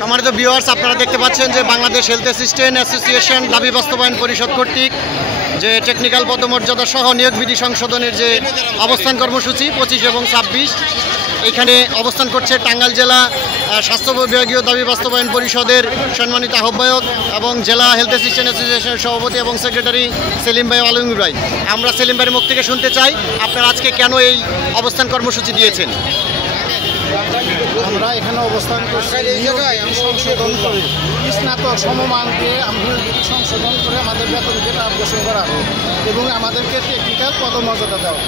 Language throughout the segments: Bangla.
সম্মানিত ভিউয়ার্স, আপনারা দেখতে পাচ্ছেন যে বাংলাদেশ হেলথ অ্যাসিস্ট্যান্ট অ্যাসোসিয়েশন দাবি বাস্তবায়ন পরিষদ কর্তৃক যে টেকনিক্যাল পদমর্যাদা সহ নিয়োগ বিধি সংশোধনের যে অবস্থান কর্মসূচি 25 এবং 26 এইখানে অবস্থান করছে টাঙ্গাইল জেলা স্বাস্থ্য বিভাগীয় দাবি বাস্তবায়ন পরিষদের সম্মানিত আহ্বায়ক এবং জেলা হেলথ অ্যাসিস্ট্যান্ট অ্যাসোসিয়েশনের সভাপতি এবং সেক্রেটারি সেলিম ভাই আলমগীর ভাই। আমরা সেলিম ভাইয়ের মুখ থেকে শুনতে চাই আপনারা আজকে কেন এই অবস্থান কর্মসূচি দিয়েছেন। আমরা এখানে অবস্থান করছি সংশোধন করে স্নাতক সমমান দিয়ে আমরা সংশোধন করে আমাদের বেতন থেকে অগ্রসর করা এবং আমাদেরকে টেকনিক্যাল পদমর্যাদা দেওয়া।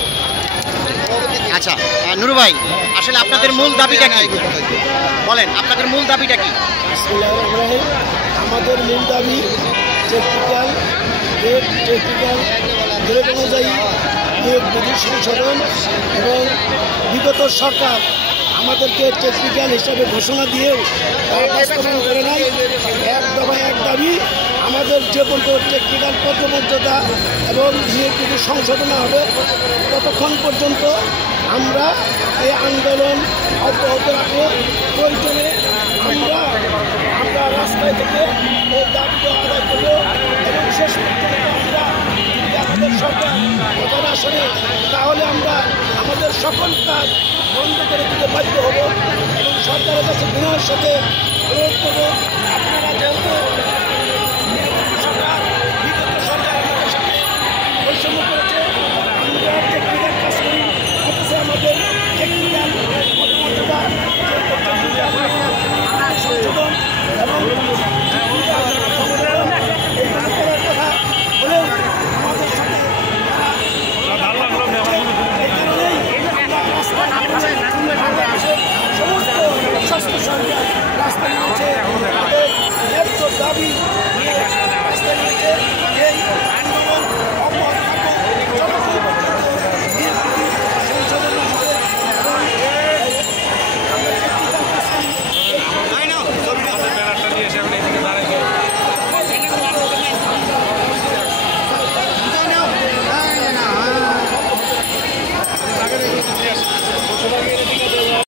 আচ্ছা নুরু ভাই, আসলে আপনাদের মূল দাবিটা কি বলেন, আপনাদের মূল দাবিটা কি? আমাদের মূল দাবি টেকনিক্যাল গ্রেড অনুযায়ী নিয়োগ বিধি সংশোধন এবং বিগত সরকার আমাদেরকে টেকনিক্যাল হিসাবে ঘোষণা দিয়েও বাস্তবায়ন করে নাই। এক দফায় এক দাবি, আমাদের যে পর্যন্ত টেকনিক্যাল পদমর্যাদা এবং নিয়োগ বিধি সংশোধন হবে ততক্ষণ পর্যন্ত আমরা এই আন্দোলন অব্যাহত রাখবো। প্রয়োজনে আমরা রাস্তায় থেকে এই দাবিটা আদায় করব এবং শেষ পর্যন্ত আমরা আমাদের সরকার কথা আসলে তাহলে আমরা আমাদের সকল কাজ বন্ধ করে দিতে বাধ্য হব এবং সরকারের কাছে বিনয়ের সাথে অনুরোধ করব, আপনারা যেহেতু